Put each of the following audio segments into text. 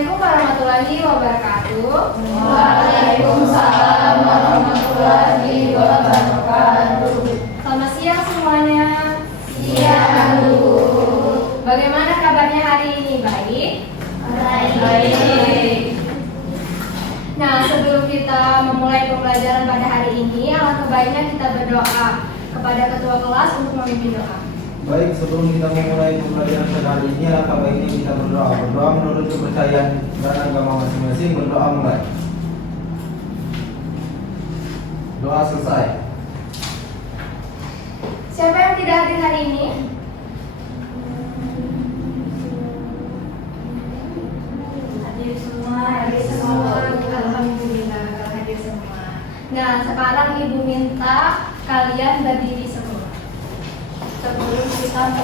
Assalamualaikum warahmatullahi wabarakatuh. Waalaikumsalam warahmatullahi wabarakatuh. Selamat siang semuanya. Siang, Bu. Bagaimana kabarnya hari ini? Baik? Baik. Nah, sebelum kita memulai pembelajaran pada hari ini, alangkah baiknya kita berdoa kepada ketua kelas untuk memimpin doa. Baik, sebelum kita memulai pembelajaran pada hari ini, alangkah baiknya kita berdoa. Berdoa menurut kepercayaan dan agama masing-masing. Berdoa mulai. Doa selesai. Siapa yang tidak hadir hari ini? Hadir semua. Alhamdulillah kalau hadir semua. Nah, sekarang Ibu minta kalian berdiri semua. Sebelum kita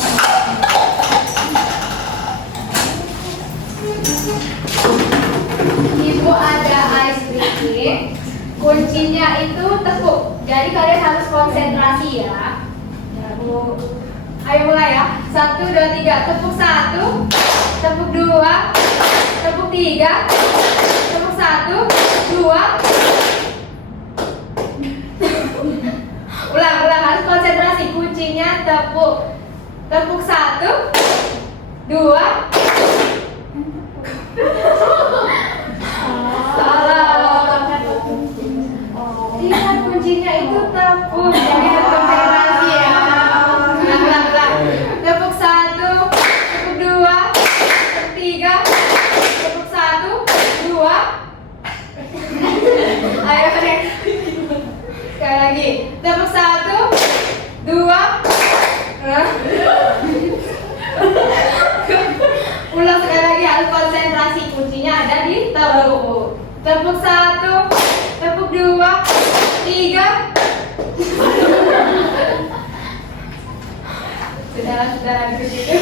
Ibu ada ice breaking. Kuncinya itu tepuk. Jadi kalian harus konsentrasi ya. Ya, Bu. Ayo mulai ya. 1, 2, 3. Tepuk 1, tepuk 2, tepuk 3, tepuk 1, 2. Ulang harus konsentrasi. Kuncinya tepuk. Tepuk 1, 2. Salah. Tidak, kuncinya itu tepuk. Jadi harus konsentrasi ya. Ulang. Tepuk 1, tepuk 2, tepuk 3, tepuk 1, 2. Ayo deh. Sekali lagi. Tepuk 1, 2. Ulang sekali lagi, harus konsentrasi. Kuncinya ada di tepuk. Tepuk 1, tepuk 2, 3. Sudah begitu.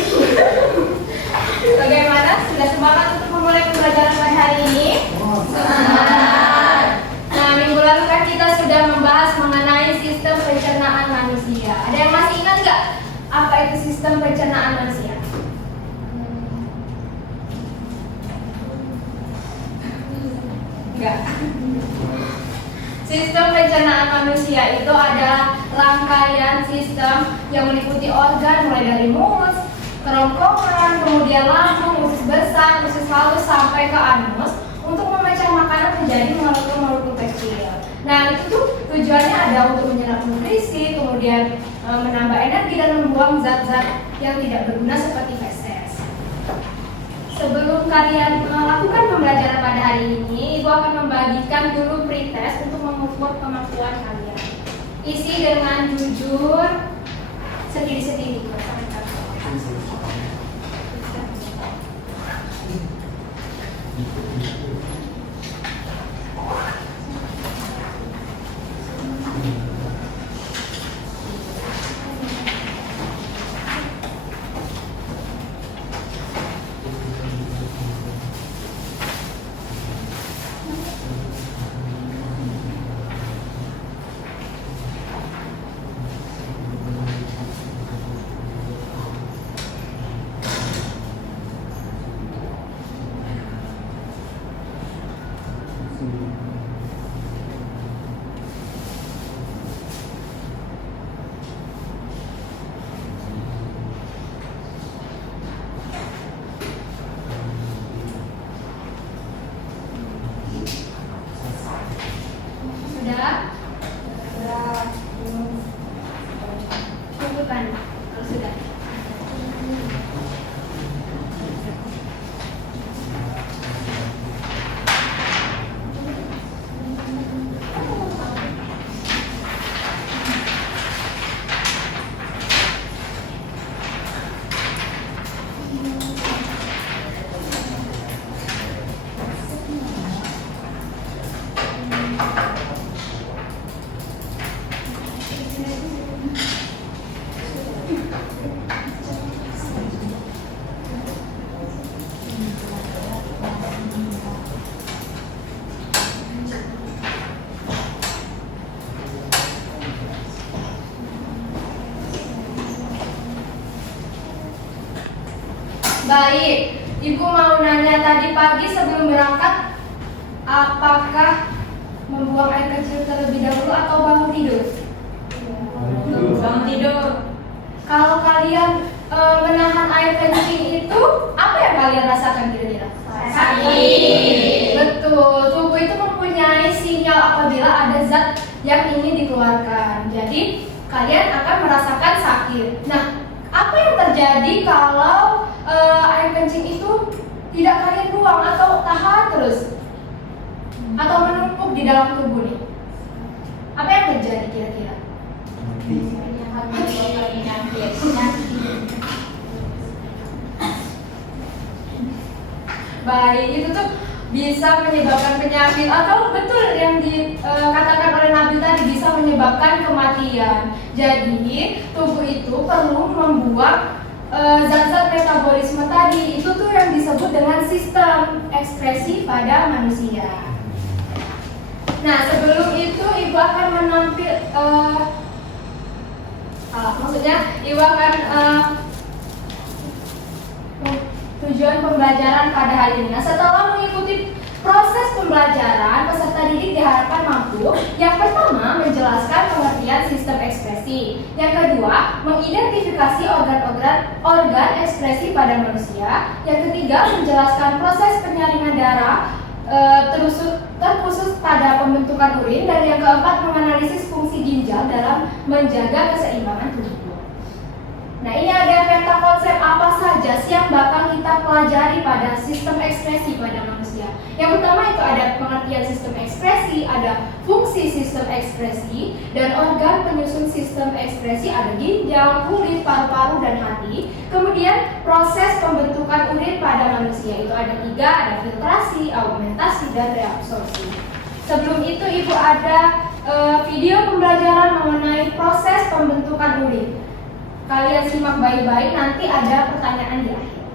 Bagaimana? Sudah semangat untuk memulai pembelajaran pada hari ini? Semangat. Nah, minggu lalu kan kita sudah membahas mengenai sistem pencernaan manusia. Ada yang masih ingat nggak apa itu sistem pencernaan manusia? Enggak. Sistem pencernaan manusia itu adalah rangkaian sistem yang meliputi organ mulai dari mulut, kerongkongan, kemudian lambung, usus besar, usus halus sampai ke anus untuk memecah makanan menjadi molekul-molekul kecil. Nah, itu tuh tujuannya ada untuk menyerap nutrisi, kemudian menambah energi dan membuang zat-zat yang tidak berguna seperti feses. Sebelum kalian melakukan pembelajaran pada hari ini, Ibu akan membagikan dulu pretest untuk mengukur kemampuan kalian. Isi dengan jujur, sendiri-sendiri. Sudah? Cukupkan kalau sudah. Baik, Ibu mau nanya, tadi pagi sebelum berangkat, apakah membuang air kecil terlebih dahulu atau bangun tidur? Bangun tidur. Kalau kalian menahan air kencing itu, apa yang kalian rasakan kira-kira? Sakit. Betul, tubuh itu mempunyai sinyal apabila ada zat yang ingin dikeluarkan. Jadi kalian akan merasakan sakit. Nah, apa yang terjadi kalau air kencing itu tidak kalian buang atau tahan terus? Atau menumpuk di dalam tubuh nih? Apa yang terjadi kira-kira? Baik, itu tuh bisa menyebabkan penyakit atau betul yang dikatakan oleh Nabi tadi, bisa menyebabkan kematian. Jadi tubuh itu perlu membuang zat-zat metabolisme tadi. Itu tuh yang disebut dengan sistem ekskresi pada manusia. Nah, sebelum itu ibu akan menampil ibu akan tujuan pembelajaran pada hari ini. Nah, setelah mengikuti proses pembelajaran, peserta didik diharapkan mampu yang pertama menjelaskan pengertian sistem ekspresi, yang kedua mengidentifikasi organ ekspresi pada manusia, yang ketiga menjelaskan proses penyaringan darah terkhusus pada pembentukan urin, dan yang keempat menganalisis fungsi ginjal dalam menjaga keseimbangan tubuh. Nah, ini ada peta konsep apa saja sih yang bakal kita pelajari pada sistem ekspresi pada manusia. Yang pertama itu ada pengertian sistem ekspresi, ada fungsi sistem ekspresi, dan organ penyusun sistem ekspresi, ada ginjal, kulit, paru-paru, dan hati. Kemudian proses pembentukan urin pada manusia itu ada 3, ada filtrasi, augmentasi, dan reabsorpsi. Sebelum itu ibu ada video pembelajaran mengenai proses pembentukan urin. Kalian simak baik-baik, nanti ada pertanyaan di akhir.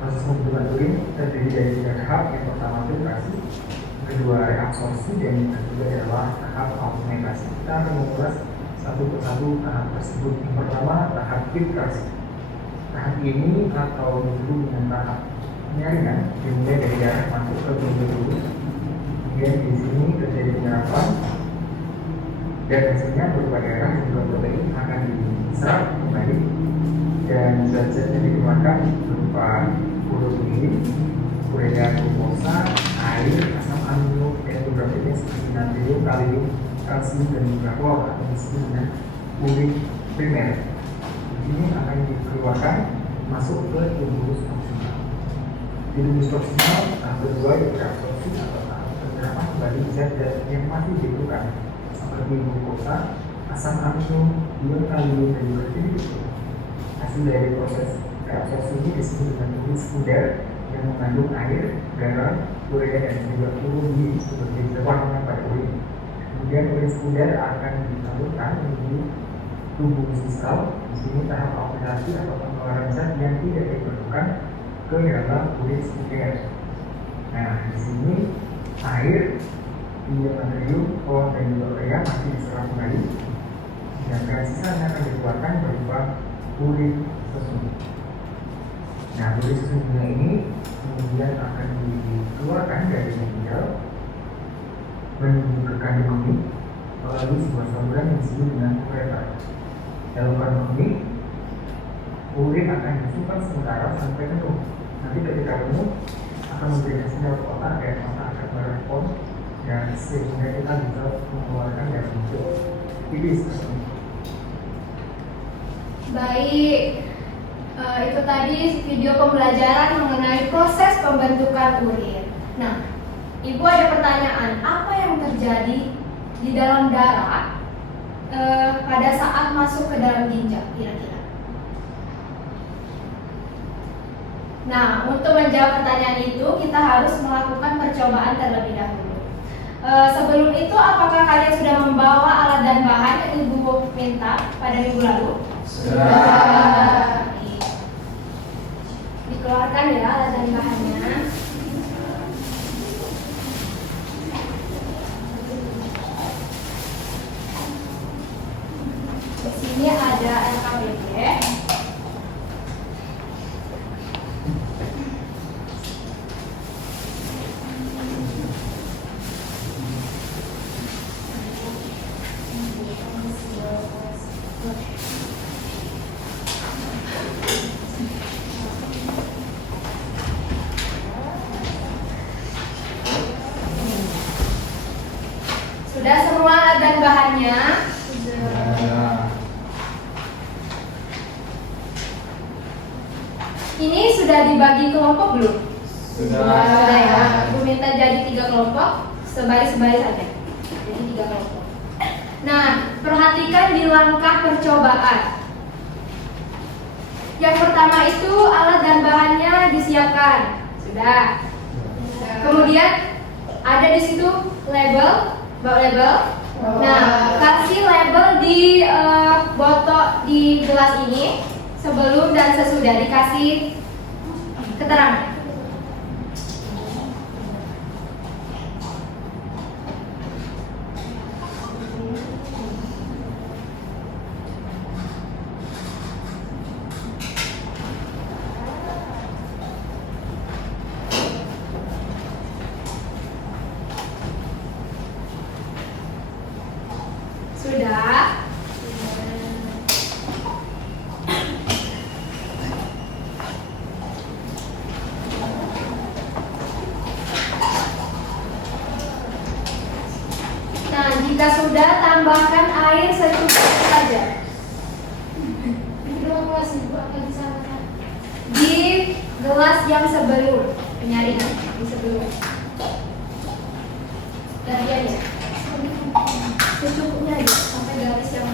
Proses pembentukan urin terdiri dari 3 tahap. Yang pertama filtrasi, yang kedua reabsorpsi, dan yang ketiga adalah tahap augmentasi. Kita akan mengulas satu persatu tahap tersebut. Yang pertama tahap filtrasi. Tahap ini atau disebut dengan tahap penyaringan dimulai dari darah masuk ke tubuh tubuh. Kemudian di sini terjadi penyerapan dan hasilnya berupa darah dan juga protein akan diserap kembali, dan zat-zat yang dikeluarkan berupa urin, urea glukosa, air, asam amino, dan beberapa jenis seperti natrium, kalium, kalsium, dan juga klor atau disebut dengan urin primer. Ini akan dikeluarkan masuk ke tubuh proksimal. Di tubuh proksimal tahap kedua yaitu reabsorpsi atau tahap penyerapan kembali zat-zat yang masih dibutuhkan seperti glukosa, asam amino, ion kalium, dan juga sedikit. Hasil dari proses reabsorpsi ini disebut dengan urin sekunder yang mengandung air, garam, urea, dan juga urin seperti warna pada urin. Kemudian urin sekunder akan disalurkan menuju tubuh sisal. Di sini tahap augmentasi atau pengeluaran zat yang tidak diperlukan ke dalam urin sekunder. Nah, di sini air, ion natrium, klor, dan juga urea masih diserap kembali, sedangkan sisanya akan dikeluarkan berupa urin sesungguhnya. Nah, urin sesungguhnya ini kemudian akan dikeluarkan dari ginjal menuju ke kandung kemih melalui sebuah saluran yang disebut dengan ureter. Dalam kandung kemih, urin akan disimpan sementara sampai penuh. Nanti ketika penuh akan memberikan sinyal ke otak, dan otak akan merespon, dan sehingga kita bisa mengeluarkan dari bentuk tipis. Baik, itu tadi video pembelajaran mengenai proses pembentukan urin. Nah, ibu ada pertanyaan, apa yang terjadi di dalam darah pada saat masuk ke dalam ginjal kira-kira? Nah, untuk menjawab pertanyaan itu kita harus melakukan percobaan terlebih dahulu. Sebelum itu, apakah kalian sudah membawa alat dan bahan yang ibu minta pada minggu lalu? Sudah. Dikeluarkan ya alat dan bahannya. Di sini ada LKPD. bahannya? Ini sudah dibagi kelompok belum? Sudah ya. Aku minta jadi 3 kelompok, sebaris-sebaris saja. Jadi 3 kelompok. Nah, perhatikan di langkah percobaan. Yang pertama itu alat dan bahannya disiapkan. Sudah. Kemudian ada di situ label, bawa label. Nah, kasih label di botol di gelas ini sebelum dan sesudah, dikasih keterangan. Sudah. Nah, jika sudah, tambahkan air secukupnya saja. Di gelas yang sebelum penyaringan, di sebelum. Gantiannya. Secukupnya aja sampai garis yang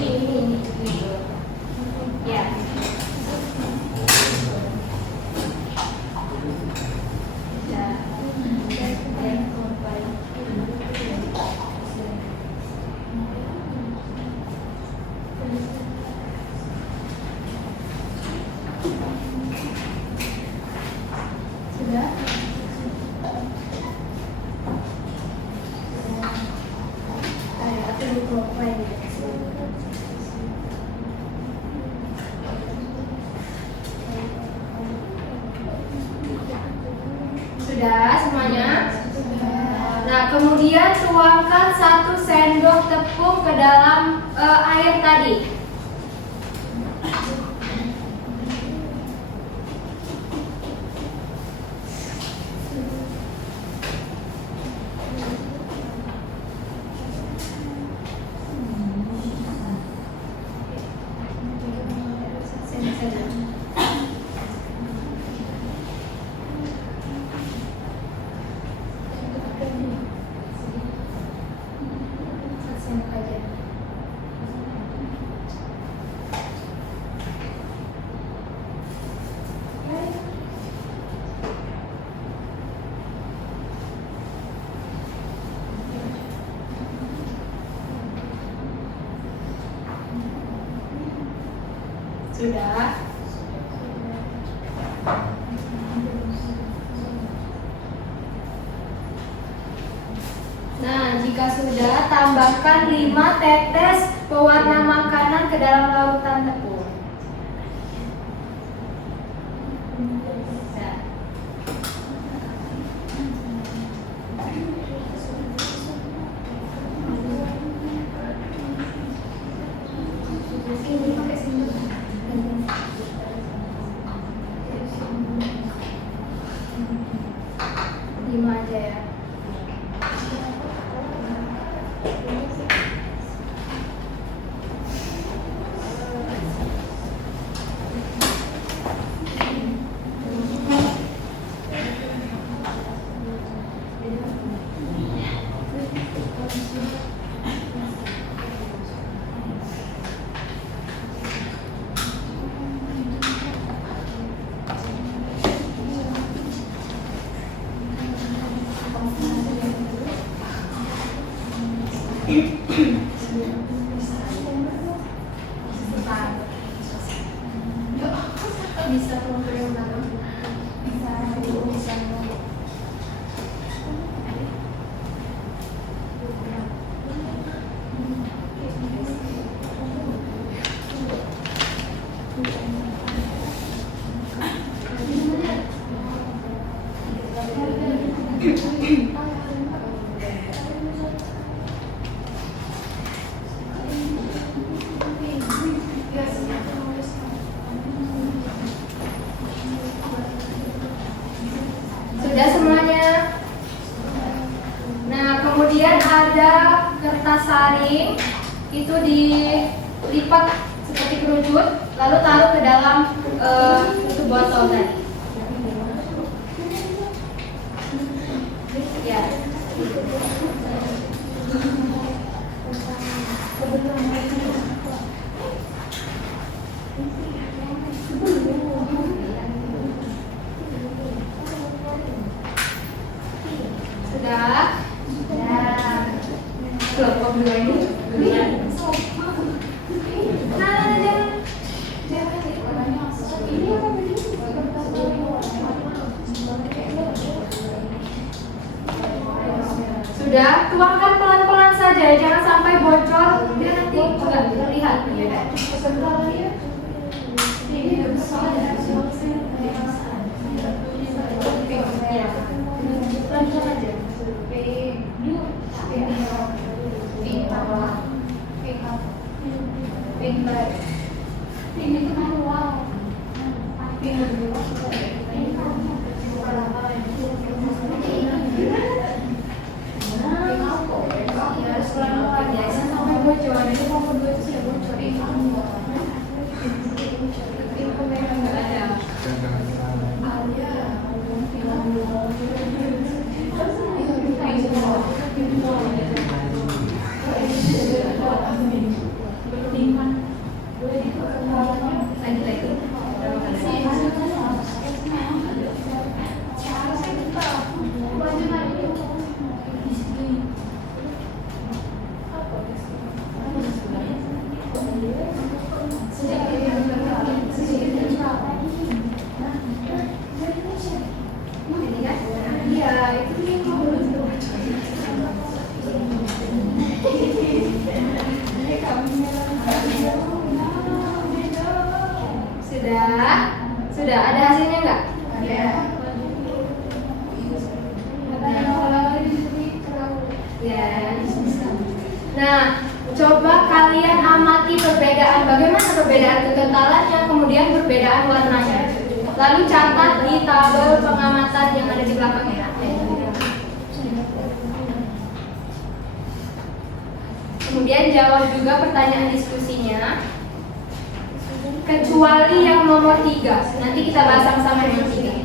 ini. Ya. Sudah. Sudah semuanya? Nah, kemudian tuangkan 1 sendok tepung ke dalam air tadi. Sudah. Nah, jika sudah, tambahkan 5 tetes pewarna makanan ke dalam larutan tepung. Nah. Ini pakai sendok. 5 aja ya. Bisa kelompok yang mana? Bisa. Sudah semuanya? Nah, kemudian ada kertas kertas saring itu dilipat seperti kerucut, lalu taruh ke dalam tutup botol tadi. Ya. Sudah. Kelompok dua ini. Sudah, tuangkan pelan-pelan saja, jangan sampai bocor. Dia nanti nggak terlihat. Sebentar lagi ya. Ini besar. Pelan-pelan aja. Ini kan wow. Sudah ada hasilnya nggak? Ada. Ya. Nah, coba kalian amati perbedaan, bagaimana perbedaan kekentalannya, kemudian perbedaan warnanya. Lalu catat di tabel pengamatan yang ada di belakangnya. Kemudian jawab juga pertanyaan diskusinya. Kecuali yang nomor 3. Nanti kita bahas sama-sama yang 3.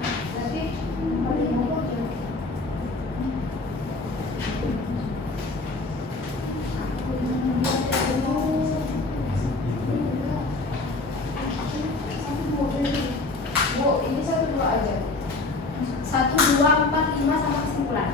Berarti paling mau aja. Bu, ini 1, 2 aja. 1, 2, 4, 5 sama kesimpulan.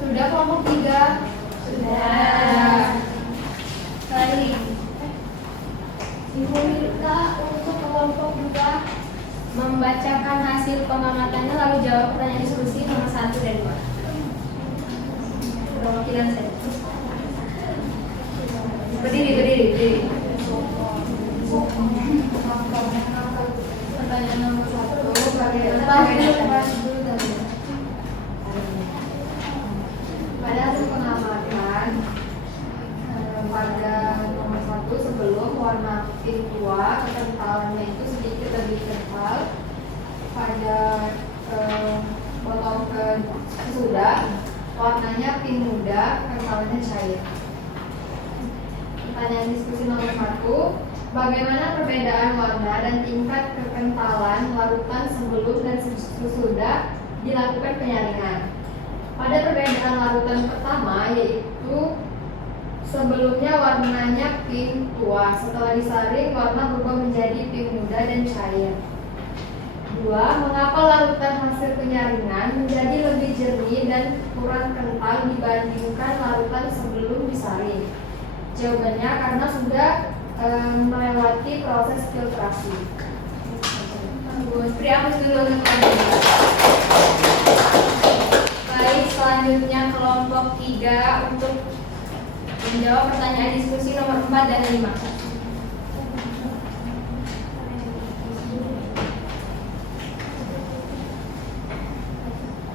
Sudah kelompok 3? Sudah. Baik. Ibu minta untuk kelompok 2 membacakan hasil pengamatannya lalu jawab pertanyaan diskusi nomor 1 dan 2. Perwakilan saya. Berdiri. Pertanyaan nomor 1 bagaimana? Pada hasil pengamatan pada nomor 1 sebelum warna pink tua kekentalannya itu sedikit lebih kental, pada potong ke sesudah warnanya pink muda, kentalannya cair. Pertanyaan diskusi nomor 1, bagaimana perbedaan warna dan tingkat kekentalan larutan sebelum dan sesudah dilakukan penyaringan? Pada perbedaan larutan pertama, yaitu sebelumnya warnanya pink tua, setelah disaring warna berubah menjadi pink muda dan cair. 2. Mengapa larutan hasil penyaringan menjadi lebih jernih dan kurang kental dibandingkan larutan sebelum disaring? Jawabannya karena sudah melewati proses filtrasi. Beri hapus dulu untuk baik, selanjutnya kelompok 3 untuk menjawab pertanyaan diskusi nomor 4 dan 5.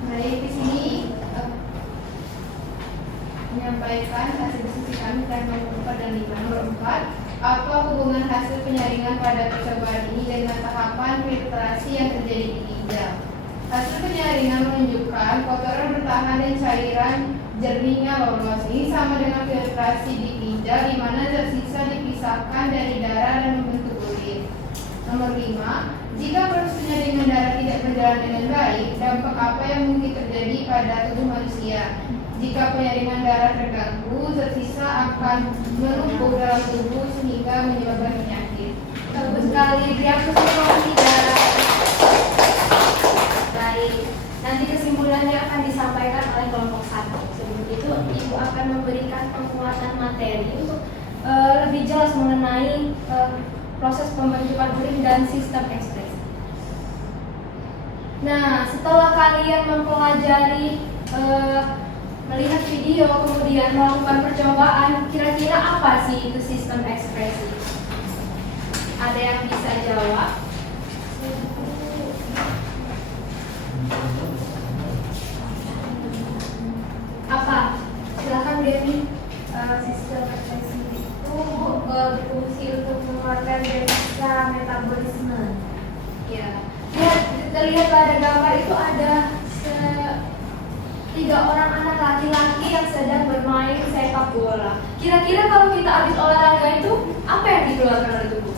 Baik, di sini menyampaikan hasil diskusi kami tentang nomor 4 dan 5. Nomor 4, apa hubungan hasil penyaringan pada percobaan ini dengan tahapan filtrasi yang terjadi di ginjal? Hasil penyaringan menunjukkan kotoran bertahan dan cairan jernihnya lolos. Ini sama dengan filtrasi di ginjal, di mana zat sisa dipisahkan dari darah dan membentuk urin. Nomor 5, jika proses penyaringan darah tidak berjalan dengan baik, dampak apa yang mungkin terjadi pada tubuh manusia? Jika penyaringan darah terganggu, zat sisa akan menumpuk dalam tubuh sehingga menyebabkan penyakit. Bagus sekali, diakus nomor 3. Baik, nanti kesimpulannya akan disampaikan oleh kelompok 1. Sebelum itu, Ibu akan memberikan penguatan materi untuk lebih jelas mengenai proses pembentukan urin dan sistem ekspresi. Nah, setelah kalian mempelajari melihat video kemudian melakukan percobaan, kira-kira apa sih itu sistem ekspresi? Ada yang bisa jawab? Apa? Silakan Devi. Sistem ekspresi itu berfungsi untuk mengeluarkan zat metabolisme. Ya, terlihat pada gambar itu ada 3 orang anak laki-laki yang sedang bermain sepak bola. Kira-kira kalau kita habis olahraga itu apa yang dikeluarkan oleh tubuh?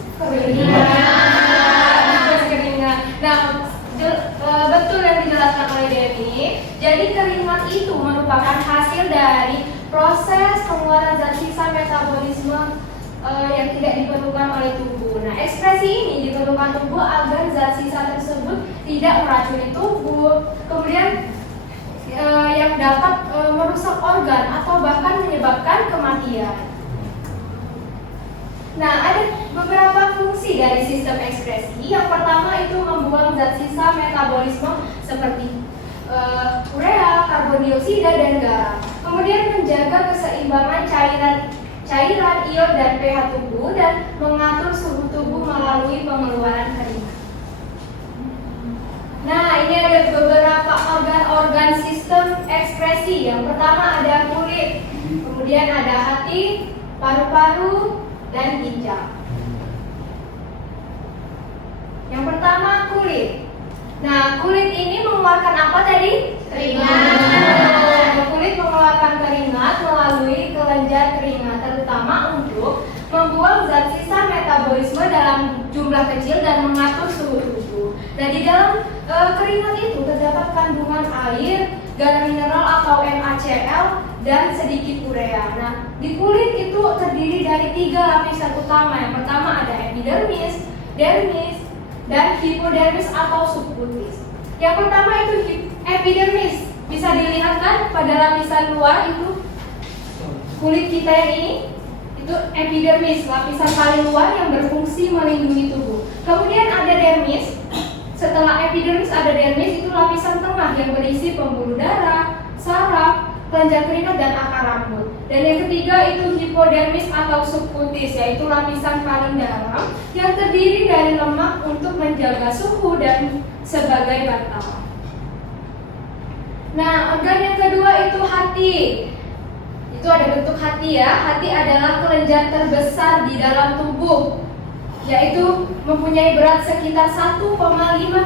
Keringat. Nah, betul yang dijelaskan oleh Devi. Jadi keringat itu merupakan hasil dari proses pengeluaran zat sisa metabolisme yang tidak diperlukan oleh tubuh. Nah, ekspresi ini diperlukan tubuh agar zat sisa tersebut tidak meracuni tubuh. Kemudian yang dapat merusak organ atau bahkan menyebabkan kematian. Nah, ada beberapa fungsi dari sistem ekskresi. Yang pertama itu membuang zat sisa metabolisme seperti urea, karbon dioksida, dan garam. Kemudian menjaga keseimbangan cairan, ion, dan pH tubuh dan mengatur suhu tubuh melalui pengeluaran keringat. Nah, ini ada beberapa organ-organ sistem ekskresi. Yang pertama ada kulit, kemudian ada hati, paru-paru, dan ginjal. Yang pertama kulit. Nah, kulit ini mengeluarkan apa tadi? Keringat. Kulit mengeluarkan keringat melalui kelenjar keringat, terutama untuk membuang zat sisa metabolisme dalam jumlah kecil dan mengatur suhu tubuh. Nah, di dalam keringat itu terdapat kandungan air, garam mineral atau NaCl, dan sedikit urea. Nah, di kulit itu terdiri dari 3 lapisan utama. Yang pertama ada epidermis, dermis, dan hipodermis atau subkutis. Yang pertama itu epidermis. Bisa dilihat kan pada lapisan luar itu kulit kita yang ini itu epidermis, lapisan paling luar yang berfungsi melindungi tubuh. Kemudian ada dermis. Setelah epidermis ada dermis, itu lapisan tengah yang berisi pembuluh darah, saraf, kelenjar keringat, dan akar rambut. Dan yang ketiga itu hipodermis atau subkutis, yaitu lapisan paling dalam yang terdiri dari lemak untuk menjaga suhu dan sebagai bantalan. Nah, organ yang kedua itu hati. Itu ada bentuk hati ya. Hati adalah kelenjar terbesar di dalam tubuh, yaitu mempunyai berat sekitar 1,5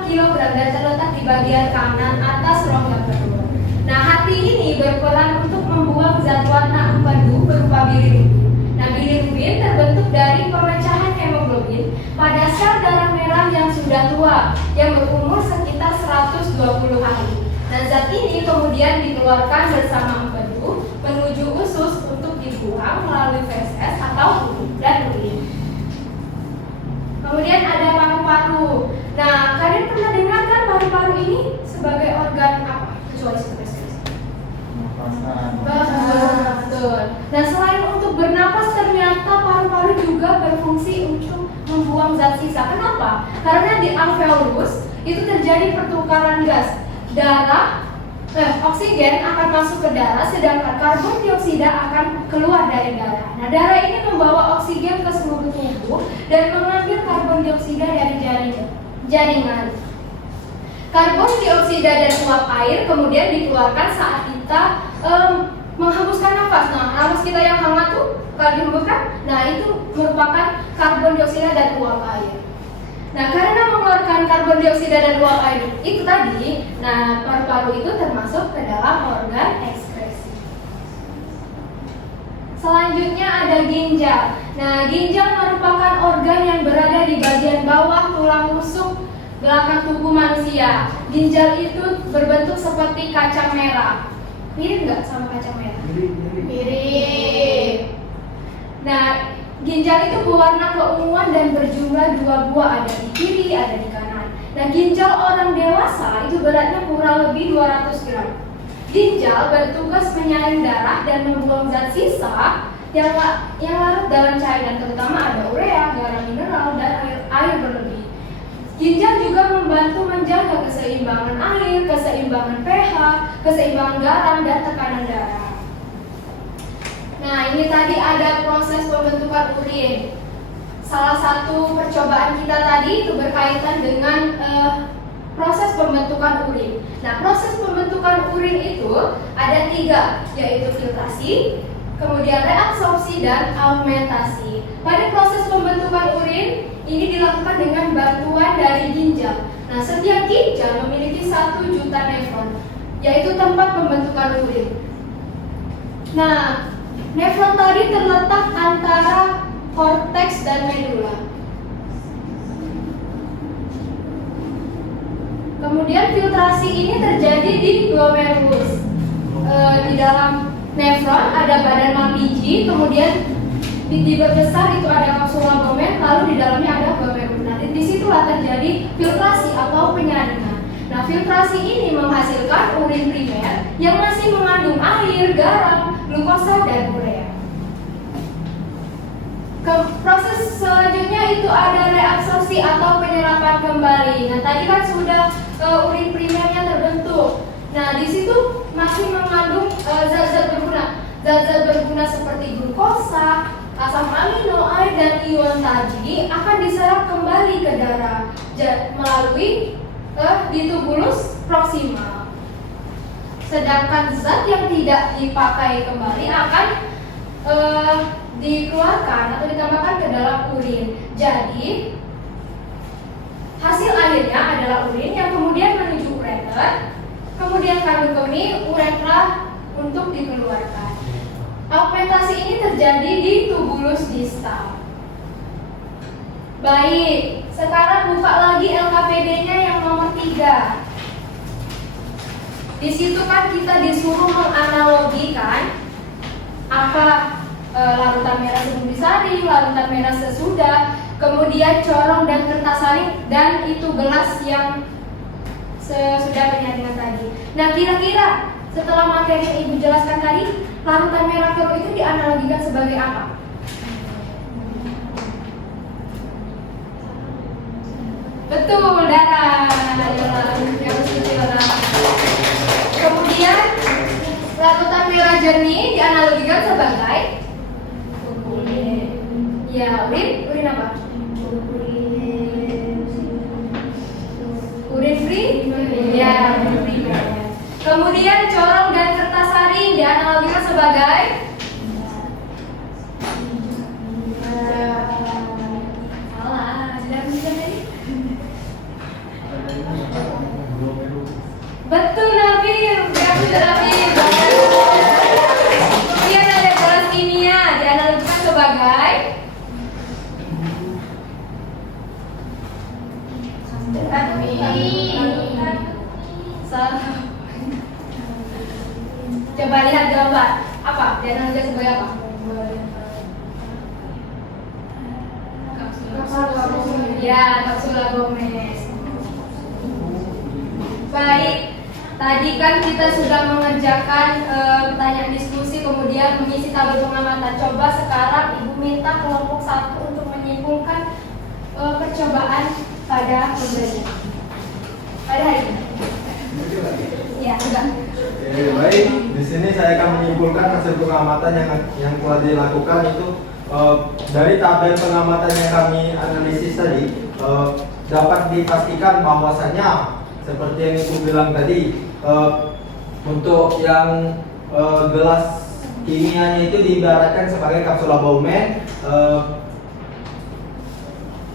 kg dan terletak di bagian kanan atas rongga perut. Nah, hati ini berperan untuk membuang zat warna empedu berupa bilirubin. Nah, bilirubin terbentuk dari pemecahan hemoglobin pada sel darah merah yang sudah tua, yang berumur sekitar 120 hari. Nah, zat ini kemudian dikeluarkan bersama empedu menuju usus untuk dibuang melalui feses atau urin. Kemudian ada paru-paru. Nah, kalian pernah dengar kan paru-paru ini sebagai organ apa? Kecuali spesies. Betul. Nah, selain untuk bernapas, ternyata paru-paru juga berfungsi untuk membuang zat sisa. Kenapa? Karena di alveolus itu terjadi pertukaran gas. Oksigen akan masuk ke darah, sedangkan karbon dioksida akan keluar dari darah. Nah, darah ini membawa oksigen ke seluruh tubuh dan mengambil karbon dioksida dari jaringan. Karbon dioksida dan uap air kemudian dikeluarkan saat kita menghembuskan nafas. Nah, nafas kita yang hangat tuh kalau dihembuskan, nah itu merupakan karbon dioksida dan uap air. Nah, karena mengeluarkan karbon dioksida dan uap air itu tadi, nah paru-paru itu termasuk ke dalam organ ekskresi. Selanjutnya ada ginjal. Nah, ginjal merupakan organ yang berada di bagian bawah tulang rusuk belakang tubuh manusia. Ginjal itu berbentuk seperti kacang merah. Mirip nggak sama kacang merah? Mirip. Nah, ginjal itu berwarna keunguan dan berjumlah 2 buah, ada di kiri, ada di kanan. Nah, ginjal orang dewasa itu beratnya kurang lebih 200 gram. Ginjal bertugas menyaring darah dan membuang zat sisa yang larut dalam cairan, terutama ada urea, garam mineral, dan air berlebih. Ginjal juga membantu menjaga keseimbangan air, keseimbangan pH, keseimbangan garam, dan tekanan darah. Nah, ini tadi ada proses pembentukan urin. Salah satu percobaan kita tadi itu berkaitan dengan proses pembentukan urin. Nah, proses pembentukan urin itu ada 3, yaitu filtrasi, kemudian reabsorpsi, dan augmentasi. Pada proses pembentukan urin ini dilakukan dengan bantuan dari ginjal. Nah, setiap ginjal memiliki 1 juta nefron, yaitu tempat pembentukan urin. Nah, nefron tadi terletak antara korteks dan medula. Kemudian filtrasi ini terjadi di glomerulus. Di dalam nefron ada badan Malpighi, kemudian di besar itu ada kapsula glomer, lalu di dalamnya ada glomerulus. Nah, disitulah terjadi filtrasi atau penyaringan. Nah, filtrasi ini menghasilkan urin primer yang masih mengandung air, garam, glukosa, dan urea. Proses selanjutnya itu ada reabsorpsi atau penyerapan kembali. Nah, tadi kan sudah urin primernya terbentuk. Nah, di situ masih mengandung zat-zat berguna. Zat-zat berguna seperti glukosa, asam amino, air, dan ion tadi akan diserap kembali ke darah melalui ditubulus proksimal. Sedangkan zat yang tidak dipakai kembali akan dikeluarkan atau ditambahkan ke dalam urin. Jadi hasil akhirnya adalah urin yang kemudian menuju ureter, kemudian kandung kemih, uretra untuk dikeluarkan. Augmentasi ini terjadi di tubulus distal. Baik, sekarang buka lagi LKPD-nya yang nomor 3. Di situ kan kita disuruh menganalogikan apa larutan merah sebelum disaring, larutan merah sesudah, kemudian corong dan kertas saring, dan itu gelas yang sesudah penyaringan tadi. Nah, kira-kira setelah materi yang Ibu jelaskan tadi, larutan merah keruh itu dianalogikan sebagai apa? Betul, darah. Kemudian larutan merah jernih dianalogikan sebagai urin apa? Urin free? Ya, urin free. Kemudian corong dan kertas saring dianalogikan sebagai betul, Nabil. Kemudian ada gelas kimia dianalogikan sebagai coba lihat gambar. Apa? Dianalogikan sebagai apa? Ya, kapsula Gomez. Baik, tadi kan kita sudah mengerjakan pertanyaan diskusi, kemudian mengisi tabel pengamatan. Coba sekarang Ibu minta kelompok 1 untuk menyimpulkan percobaan pada pembelajaran pada hari ini. Ya, enggak. Baik, di sini saya akan menyimpulkan hasil pengamatan yang telah dilakukan itu dari tabel pengamatan yang kami analisis tadi dapat dipastikan bahwasanya seperti yang Ibu bilang tadi, untuk yang gelas kimianya itu diibaratkan sebagai kapsula Bowman,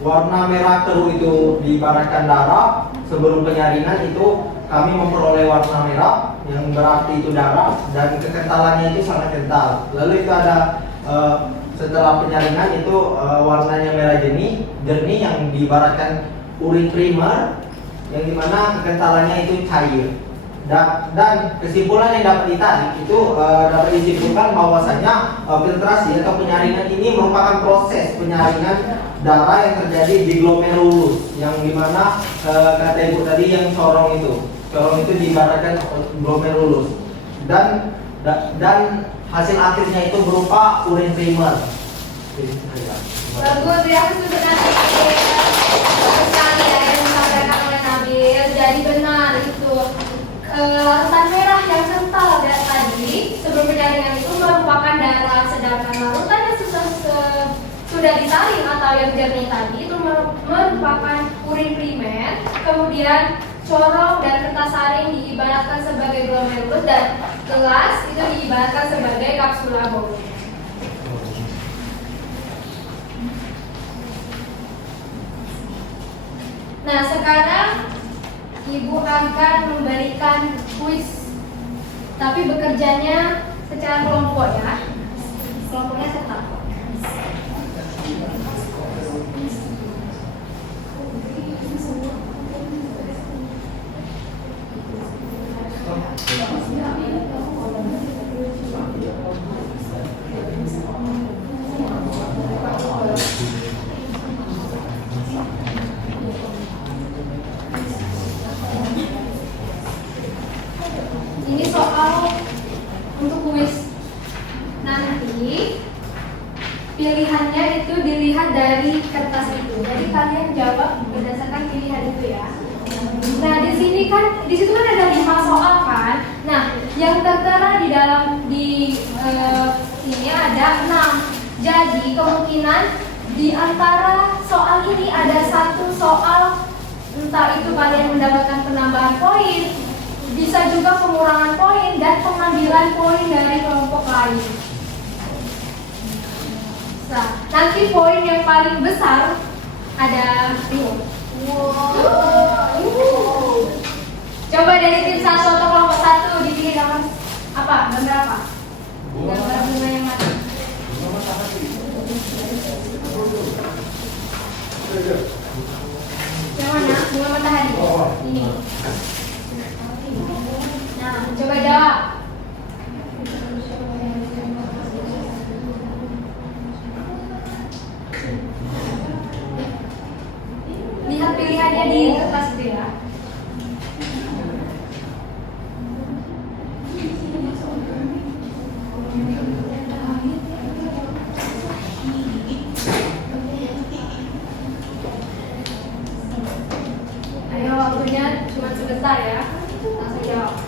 warna merah keruh itu diibaratkan darah. Sebelum penyaringan itu kami memperoleh warna merah yang berarti itu darah, dan kekentalannya itu sangat kental. Lalu itu ada setelah penyaringan itu warnanya merah jernih yang diibaratkan urin primer, yang dimana kekentalannya itu cair. Dan kesimpulan yang dapat ditarik itu dapat disimpulkan bahwasanya filtrasi atau penyaringan ini merupakan proses penyaringan darah yang terjadi di glomerulus, yang dimana kata Ibu tadi yang corong itu diibaratkan glomerulus, dan hasil akhirnya itu berupa urin primer. Bagus ya, sebenarnya sekali ya yang disampaikan oleh Nabil. Jadi benar itu larutan merah yang kental dari tadi sebelum penyaringan itu merupakan darah, sedangkan larutan yang sudah disaring atau yang jernih tadi itu merupakan urin primer. Kemudian corong dan kertas saring diibaratkan sebagai glomerulus, dan gelas itu diibaratkan sebagai kapsula Bowman. Nah, sekarang Ibu akan memberikan kuis, tapi bekerjanya secara kelompok ya. Kelompoknya tetap. Ini soal untuk kuis nanti. Pilihannya itu dilihat dari kertas itu. Jadi kalian jawab berdasarkan pilihan itu ya. Nah di sini kan, di situ kan ada 5 soal kan. Nah yang tertera di dalam ini ada 6. Jadi kemungkinan di antara soal ini ada satu soal, entah itu kalian mendapatkan penambahan poin, bisa juga pengurangan poin dan pengambilan poin dari kelompok lain. Nah, nanti poin yang paling besar ada reward. Coba dari tim 1 atau kelompok 1 dipilih gambar apa? Gambar apa? Gambar bunga yang mana? Yang mana? Bunga matahari. Ini. Nah, coba jawab. Lihat pilihannya di kertas itu ya. Ayo, waktunya cuma sebentar ya. Langsung jawab.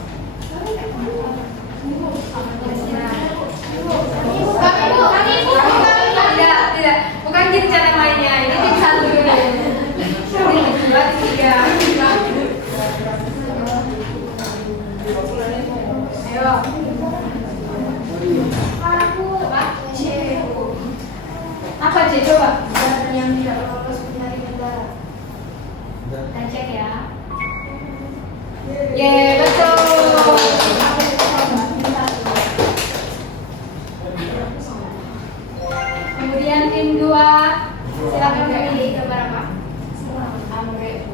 Tidak, bukan tim yang lainnya. Ini tim 1 dulu. Tim 2, tim 3. Ayo. Apa C? Coba. Yang tidak lolos mencari negara. Kita cek ya. Betul. Kemudian tim 2, silakan memilih gambar apa? Anggrek.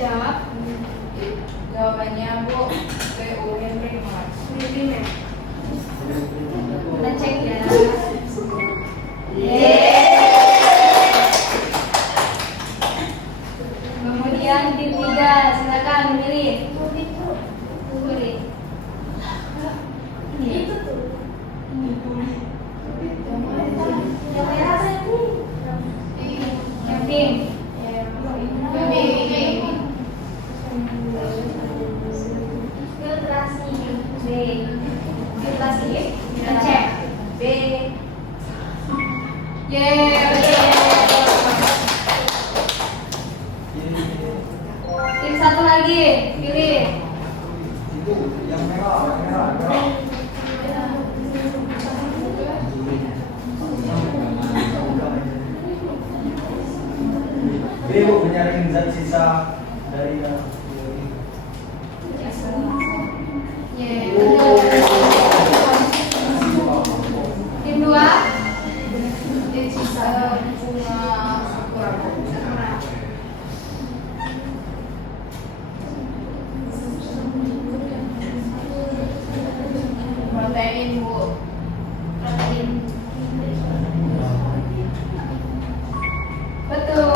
Jawab. Jawabannya Bu, BU Henry Mas. Kita cek ya. Kemudian tim 3, silakan memilih. Pilih. Itu tuh. Yang merah tadi. Yang pink. Filtrasi. B. Filtrasi. Kita cek. B. Tim 1 lagi, pilih. Itu yang merah. Bu, menyaring zat sisa dari Tim 2. Sisa bunga sakura. Protein Bu. Protein. Betul.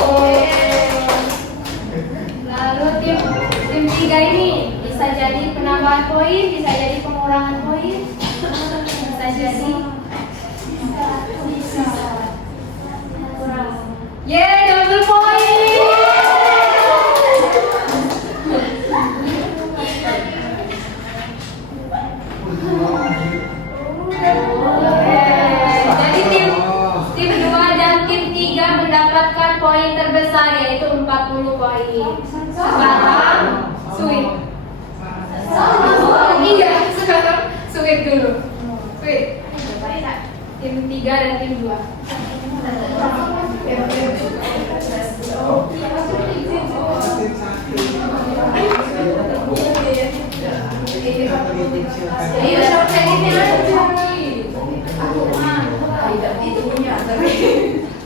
Lalu tim 3 ini bisa jadi penambahan poin, bisa jadi pengurangan poin, bisa jadi kurang. Double poin. Jadi tim 2 dan tim 3 mendapatkan poin terbesar, yaitu 40 poin. Sekarang sweet. Iya, sekarang sweet dulu. Sweet. Tim 3 dan tim 2.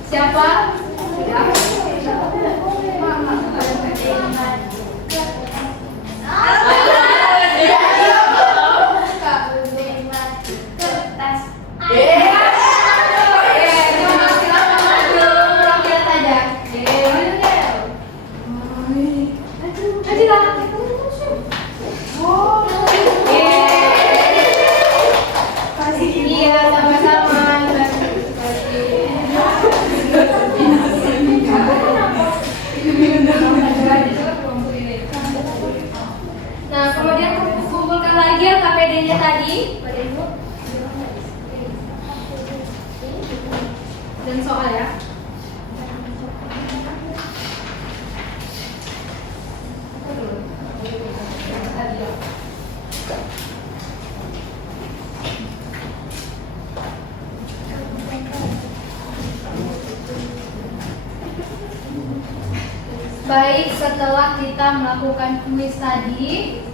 Siapa? Kemudian kumpulkan lagi LKPD-nya tadi. Dan soal ya. Baik, setelah kita melakukan kuis tadi,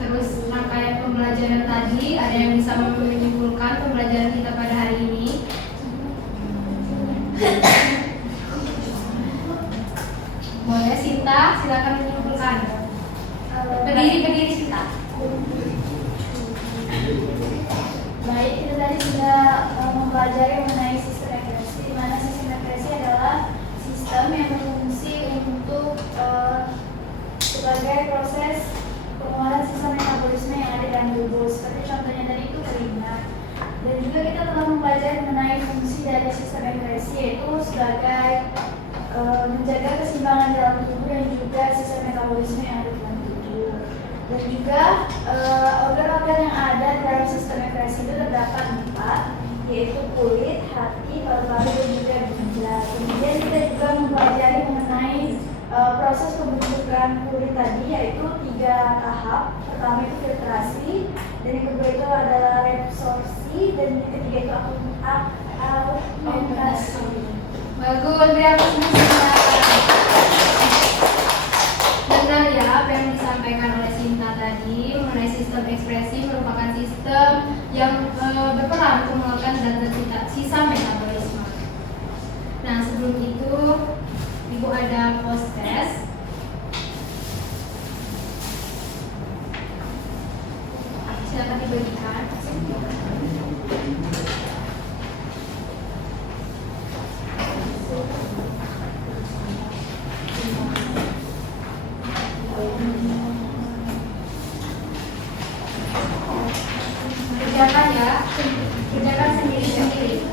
terus rangkaian pembelajaran tadi, ada yang bisa menyimpulkan pembelajaran kita pada hari ini? Boleh, Sinta, silakan menyimpulkan. Berdiri Sinta. Baik, kita tadi sudah mempelajari mengenai sistem regresi, di mana sistem regresi adalah sistem yang berfungsi untuk sebagai proses penguatan sistem metabolisme yang ada dalam tubuh. Seperti contohnya tadi itu kelima. Dan juga kita telah mempelajari mengenai fungsi dari sistem regresi, yaitu sebagai menjaga keseimbangan dalam tubuh dan juga sistem metabolisme yang ada dalam tubuh. Dan juga organ-organ yang ada dalam sistem regresi itu terdapat 4, yaitu kulit, hati, paru-paru, dan juga ginjal. Kemudian kita juga mempelajari mengenai proses pembentukan kulit tadi, yaitu 3 tahap. Pertama itu filtrasi, dan yang kedua itu adalah reabsorpsi, dan yang ketiga itu augmentasi. Bagus, beri apresiasi. Benar ya apa yang disampaikan oleh Sinta tadi mengenai sistem ekspresi merupakan sistem yang berperan untuk mengeluarkan zat-zat sisa metabolisme. Nah, sebelum itu Ibu ada post test. Silakan dibagikan. Kerjakan ya, kerjakan sendiri-sendiri.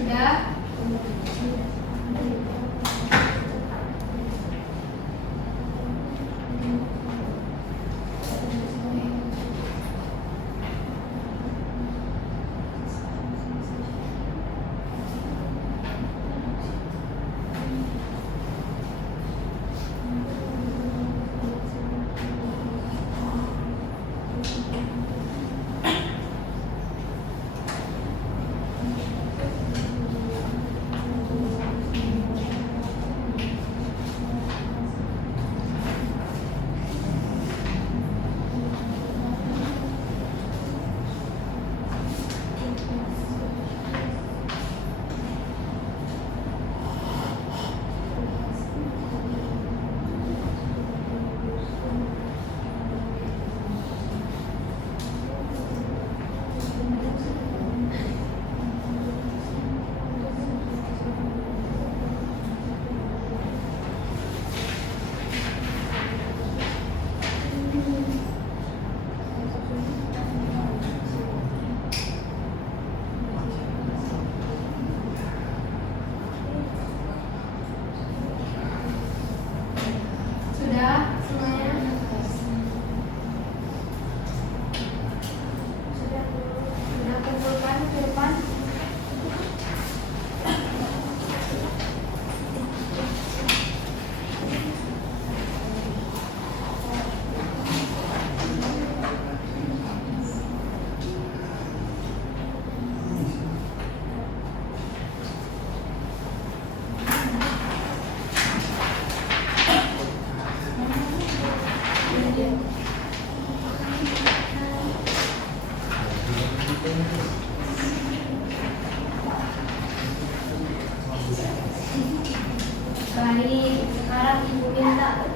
Sudah? Baik, sekarang Ibu minta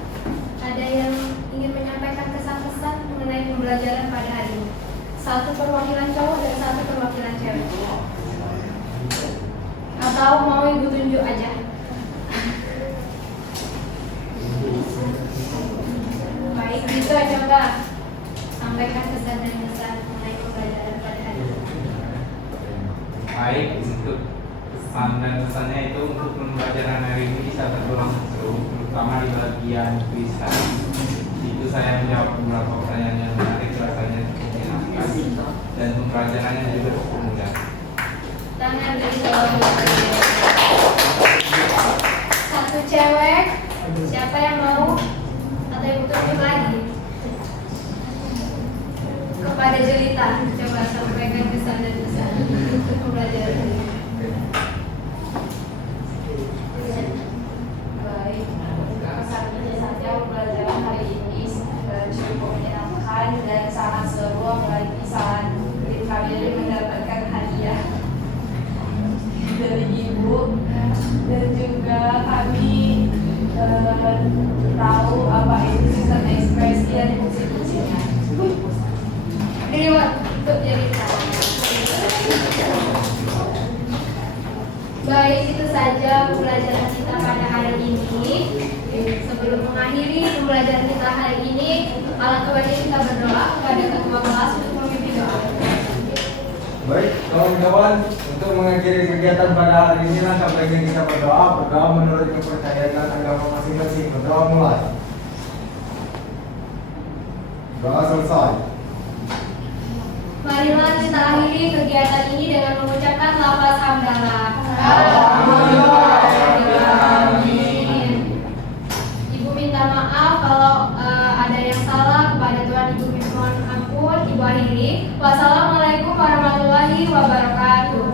ada yang ingin menyampaikan kesan-kesan mengenai pembelajaran pada hari ini. Satu perwakilan cowok dan satu perwakilan cewek. Atau mau Ibu tunjuk aja? Baik, gitu coba sampaikan kesan dan kesan mengenai pembelajaran pada hari ini. Baik, untuk kesan dan kesannya itu untuk pembelajaran hari ini bisa tergolong seru, terutama di bagian kuis tadi. Itu saya menjawab beberapa pertanyaan yang menarik, rasanya cukup menyenangkan, dan pembelajarannya juga cukup mudah. Tangan dari bawah. Satu cewek, siapa yang mau? Atau Ibu tunjuk lagi? Kepada Jelita, coba sampaikan kesan dan kesan untuk pembelajaran hari ini. Baik, kesannya saja pembelajaran hari ini cukup menyenangkan dan sangat seru, apalagi saat kami mendapatkan hadiah dari Ibu, dan juga kami tahu apa itu sistem ekspresi dan fungsi-fungsinya. Ini untuk Jelita. Baik, itu saja pembelajaran kita pada hari ini. Sebelum mengakhiri pembelajaran kita hari ini, alangkah baiknya kita berdoa kepada ketua kelas untuk memimpin doa. Baik, kawan-kawan, untuk mengakhiri kegiatan pada hari ini langkah baiknya kita berdoa menurut kepercayaan dan agama masing-masing. Berdoa mulai. Doa selesai. Marilah kita akhiri kegiatan ini dengan mengucapkan lafaz hamdalah. Amin. Ibu minta maaf kalau ada yang salah, kepada Tuhan Ibu mohon ampun. Ibu akhiri. Wassalamualaikum warahmatullahi wabarakatuh.